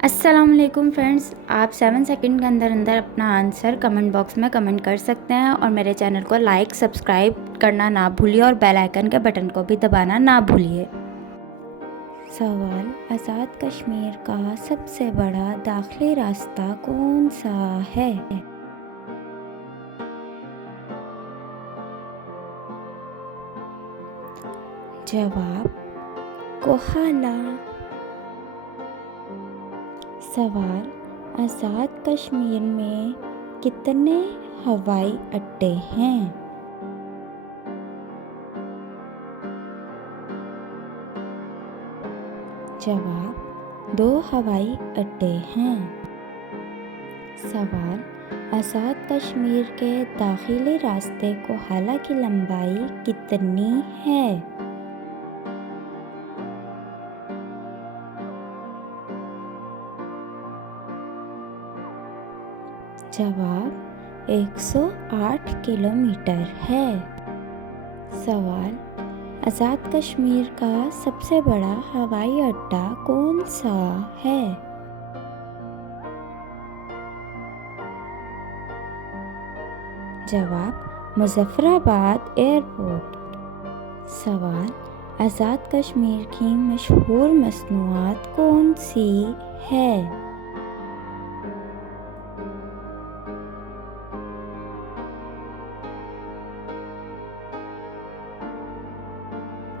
अस्सलामुअलैकुम फ्रेंड्स, आप 7 सेकंड के अंदर अंदर अपना आंसर कमेंट बॉक्स में कमेंट कर सकते हैं और मेरे चैनल को लाइक सब्सक्राइब करना ना भूलिए और बेल आइकन के बटन को भी दबाना ना भूलिए। सवाल, आज़ाद कश्मीर का सबसे बड़ा दाखिली रास्ता कौन सा है? जवाब, कोहाला। सवाल, आज़ाद कश्मीर में कितने हवाई अड्डे हैं? जवाब, 2 हवाई अड्डे हैं। सवाल, आज़ाद कश्मीर के दाखिली रास्ते कोहाला की लंबाई कितनी है? जवाब, 108 किलोमीटर है। सवाल, आज़ाद कश्मीर का सबसे बड़ा हवाई अड्डा कौन सा है? जवाब, मुज़फ़्फ़राबाद एयरपोर्ट। सवाल, आज़ाद कश्मीर की मशहूर मसनूआत कौन सी है?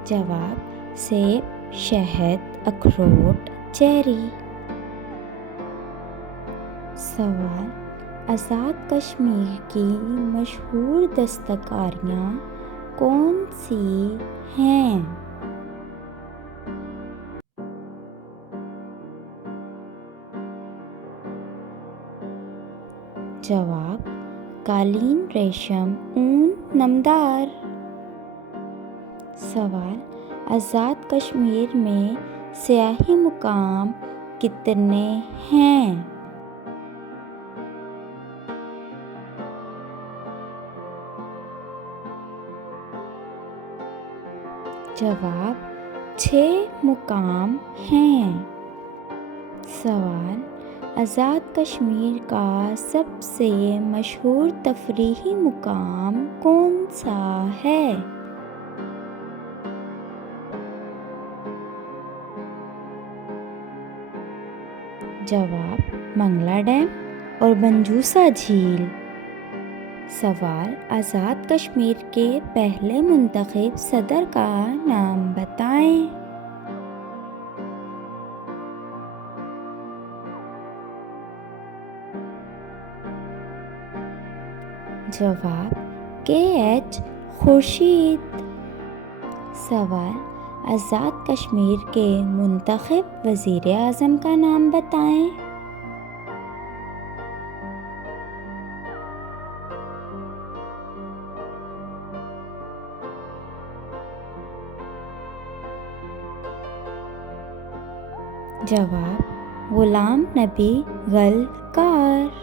जवाब, सेब, शहद, अखरोट, चेरी। सवाल, आज़ाद कश्मीर की मशहूर दस्तकारियाँ कौन सी हैं? जवाब, कालीन, रेशम, ऊन, नमदार। सवाल, आज़ाद कश्मीर में सियाही मुकाम कितने हैं? जवाब, 6 मुकाम हैं। सवाल, आज़ाद कश्मीर का सबसे मशहूर तफरीही मुकाम कौन सा है? जवाब, मंगला डैम और मंजूसा झील। सवाल, आज़ाद कश्मीर के पहले मुंतखब सदर का नाम बताएं। जवाब, KH खुर्शीद। सवाल, आज़ाद कश्मीर के मुंतखब वज़ीर आज़म का नाम बताएं। जवाब, गुलाम नबी गलकार।